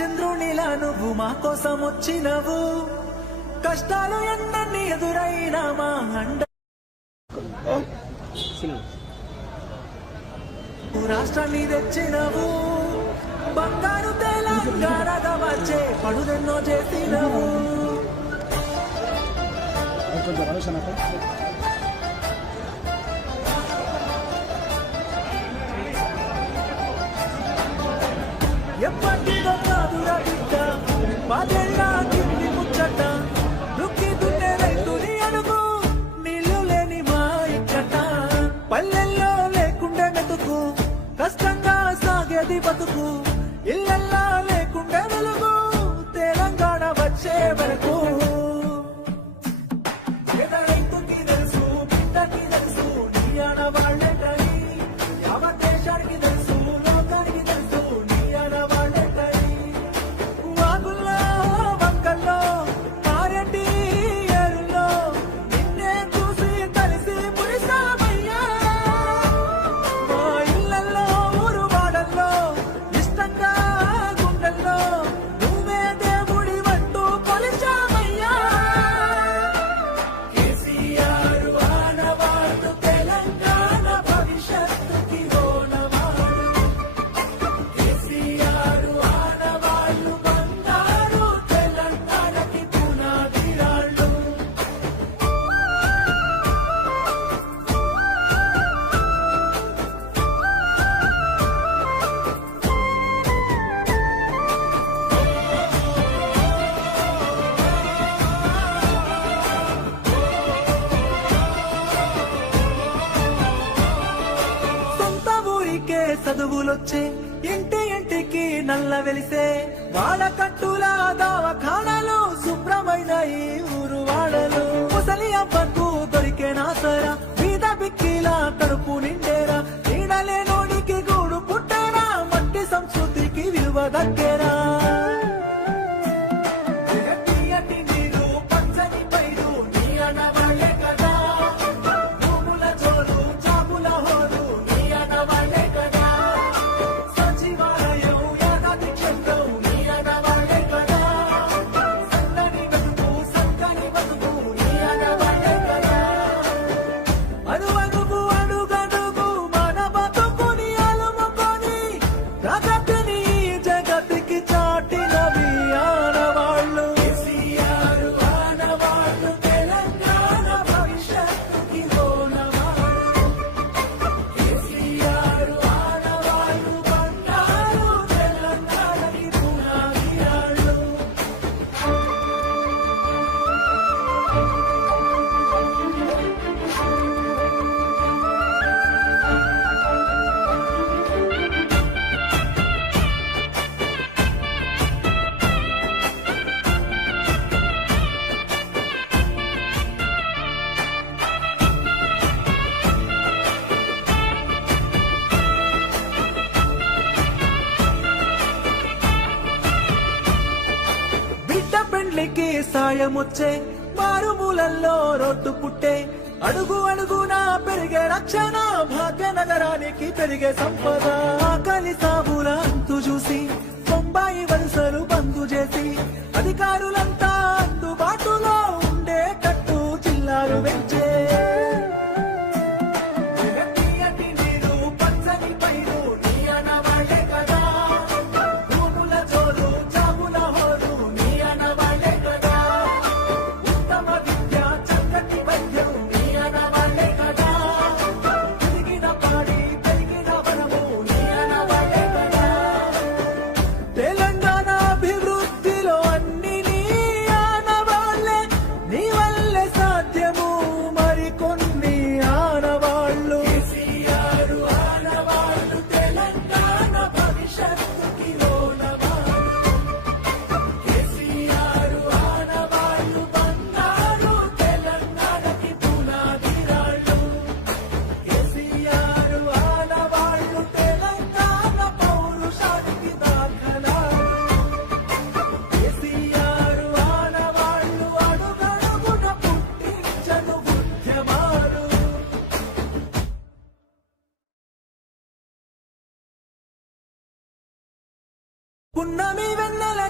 చంద్రునిలా నువ్వు మా కోసం వచ్చినవు, కష్టాలు ఎన్నన్ని ఎదురైనా మా అండ రాష్ట్రాన్ని తెచ్చినవు, బంగారు తెలంగాణగా వచ్చే పడుదెన్నో చేసినవు. ఎప్పటిదో కాదురా బిడ్డ పదేళ్ళ కింది ముచ్చట, దుక్కి దున్నే రైతుని అడుగు నీళ్లు లేని మా ఇచ్చట, పల్లెల్లో లేకుండే మెతుకు కష్టంగా సాగేది బతుకు, ఇళ్ళల్లా లేకుండే వెలుగు తెలంగాణ వచ్చే వరకు. రైతుకి తెలుసు బిడ్డకి తెలుసు నీ ఆడవాళ్ళే కని, యావత్ దేశానికి తెలుసు లోకానికి తెలుసు నీ ఆడవాళ్ళే కని. వాగుల్లో వంకల్లో పారెడ్డి ఏరుల్లో నిన్నే చూసి కలిసి మురిసామయ్యా, మా ఇళ్ళల్లో ఊరు వాడల్లో ఇష్టంగా గుండెల్లో నువ్వే దేవుడి వంటూ కొలిచామయ్యా. కేసీఆర్ ఆనవాడు తెలంగాణ భవిష్యత్తుకి ఓనవాడు, కేసీఆర్ ఆనవాళ్ళు బంగారు తెలంగాణకి పునాదిరాళ్ళు. సొంత ఊరికే చదువులొచ్చే, ఇంటి ఇంటికి నల్ల వెలిసే, వాడకట్టుల దవాఖానాలు శుభ్రమైన ఈ ఊరు వాడలు. ముసలి అవ్వకు దొరికే నాసరా, బీద బిక్కిలా కడుపు నిండేరా, నీడలే నోడికి గూడు పుట్టేరా, మట్టి సంస్కృతికి విలువ దక్కేరా. తీయటి నీరు పచ్చని పైరు నీ ఆడవాళ్ళే కదా, భూముల జోరు చాపుల హోరు నీ ఆడవాళ్ళే కదా, సచివాలయం యాదాద్రి క్షేత్రం నీ ఆడవాళ్ళే కదా, సన్నని బతుకు సక్కని బతుకు నీ ఆడవాళ్ళే కదా. అడుగడుగు అడుగడుగు మన బతుకుని అలుముకొని ప్రగతిని జగతికి చాటినవి ఆనవాళ్ళు. కేసీఆర్ ఆనవాళ్ళు తెలంగాణ భవిష్యత్తుకి ఓనవాళ్ళు, కేసీఆర్ ఆనవాళ్ళు బంగారు తెలంగాణకి పునాదిరాళ్ళు. బిడ్డ పెండ్లికి సాయమొచ్చే, మారుమూలల్లో రోడ్డు పుట్టే, అడుగు అడుగునా పెరిగే రక్షణ, భాగ్యనగరానికి పెరిగే సంపద. ఆకలి సాబుల అంతు చూసి బొంబాయి వలసలు బంద్ చేసి, అధికారులంతా అందుబాటులో ఉండేటట్టు జిల్లాలు పెంచే. తీయటి నీరు పచ్చని పైరు నీ ఆనవాళ్ళే కదా, భూముల జోరు చాపుల హోరు నీ ఆనవాళ్ళే కదా, ఉత్తమ విద్య చక్కటి వైద్యం నీ ఆనవాళ్ళే కదా, పెరిగిన పాడి పెరిగిన వనము నీ ఆనవాళ్ళే కదా. తెలంగాణ అభివృద్ధిలో అన్ని నీ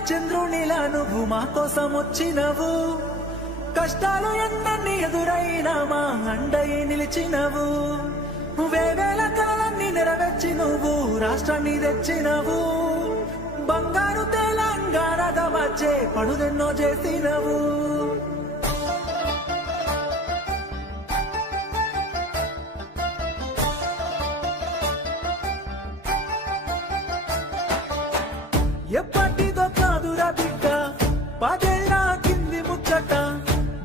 చంద్రునిలా నువ్వు మా కోసం వచ్చినవు. కష్టాలు ఎన్నన్ని ఎదురైనా మా అండయి నిలిచినవు. వేవేల కలలన్నీ నెరవేర్చి నువ్వు రాష్ట్రాన్ని తెచ్చినవు. బంగారు తెలంగాణగా వచ్చే పనులెన్నో చేసినవు. ఎప్పటిదో కాదురా బిడ్డ పదేళ్ళ కింది ముచ్చట.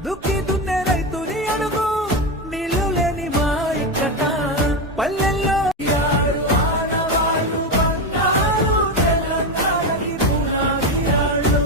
దుక్కి దున్నే రైతుని అడుగు నీళ్లు లేని మా ఇక్కట. పల్లెల్లో యారు ఆడవాళ్ళు బంగారు తెలంగాణకి పునాది రాళ్ళు.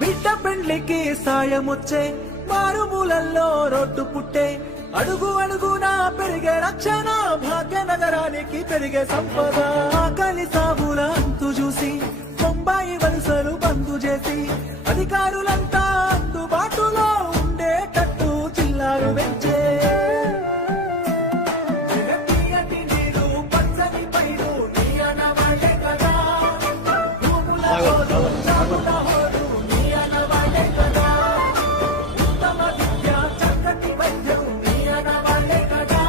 బిడ్డ పెండ్లికి సాయమొచ్చే మారుమూలల్లో రోడ్డు పుట్టే. అడుగు అడుగునా పెరిగే రక్షణ భాగ్యనగరానికి పెరిగే సంపద. ఆకలి సాగుల అంతు చూసి బొంబాయి వలసలు బంద్ చేసి అధికారులంతా అందుబాటులో ఉండేటట్టు చిల్లారు పెంచే. తీయటి నీరు పచ్చని పైరు నీ అనవాళ్ళే కదా. భూముల సాగుల హోరు నీ అనవాళ్ళే కదా. ఉత్తమ విద్య చక్కటి వైద్యం నీ అనవాళ్ళే కదా.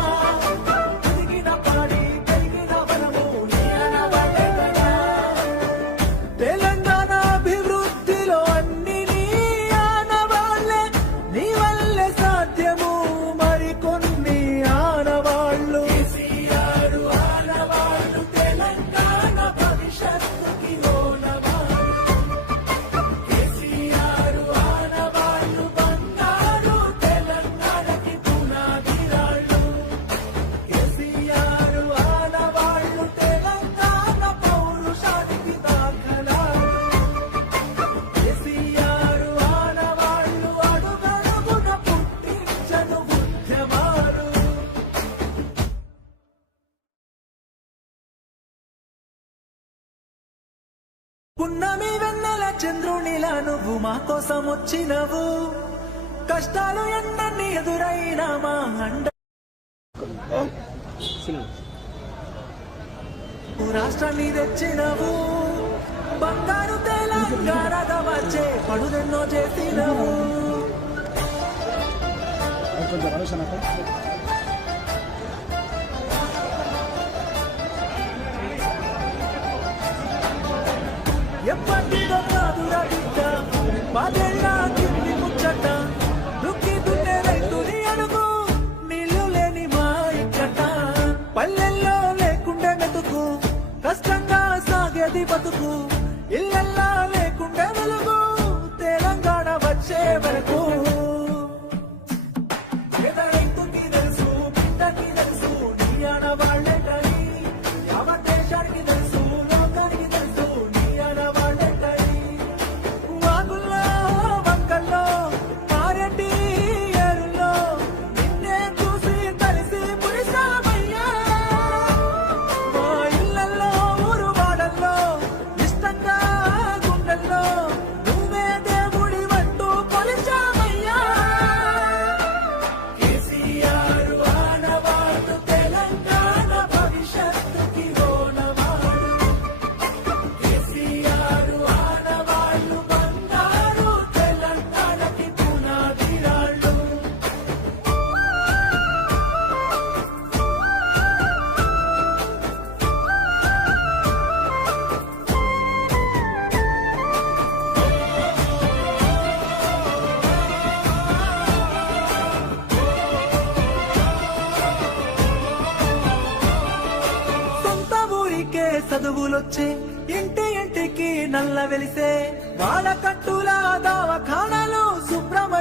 ఎదిగిన పాడి పెరిగిన వనము నీ అనవాళ్ళే కదా. తెలంగాణ అభివృద్ధిలో అన్ని నీ ఆనవాళ్ళే. నీ వల్లే సాధ్యము మరికొన్ని ఆనవాళ్ళు. కేసీఆర్ ఆనవాళ్ళు తెలంగాణ భవిష్యత్తుకి ఓనవాళ్ళు. కేసీఆర్ ఆనవాళ్ళు బంగారు తెలంగాణకి పునాది రాళ్ళు. కేసీఆర్ ఆనవాళ్ళు తెలంగాణ పౌరుషానికి దాఖలాలు. కేసీఆర్ ఆనవాళ్ళు అడుగడుగున పుట్టించను ఉద్యమాలు. పున్నమి వెన్నెల చంద్రునిలా నువ్వు మా కోసం వచ్చినవు. కష్టాలు ఎన్నన్ని ఎదురైనా మా అండ రాష్ట్రాన్ని తెచ్చినవు. బంగారు తెలంగాణగా వచ్చే పనులెన్నో చేసినవు. ఎప్పటిదో కాదురా బిడ్డ పదేళ్ళ కింది ముచ్చట. దుక్కి దున్నే రైతుని అడుగు నీళ్లు లేని మా ఇక్కట. పల్లెల్లో లేకుండే మెతుకు కష్టంగా సాగేది బతుకు. ఇళ్ళల్లా లేకుండే వెలుగు తెలంగాణ వచ్చే వరకు. పేద రైతుకి తెలుసు బిడ్డకి తెలుసు నీ ఆనవాళ్ళే కని. యావత్ దేశానికి తెలుసు లోకానికి తెలుసు నీ ఆనవాళ్ళే కని. వాగుల్లో వంకల్లో మారెడ్డి ఏరుల్లో నిన్నే చూసి కలిసి పులిసామయ్యా. మా ఇళ్ళల్లో ఊరు వాడల్లో ఇష్టంగా గుండెల్లో నువ్వే దేవుడి వంటూ కొలిచామయ్యా. కేసీఆర్ ఆనవాళ్ళు తెలంగాణ భవిష్యత్తుకి ఓనవాళ్ళు. కేసీఆర్ ఆనవాళ్ళు బంగారు తెలంగాణకి పునాది రాళ్ళు. సొంత ఊరికే చదువులొచ్చే ఇంటి ఇంటికి నల్ల వెలిసే. వాళ్ళ కట్టుల దవాఖానాలు శుభ్రమ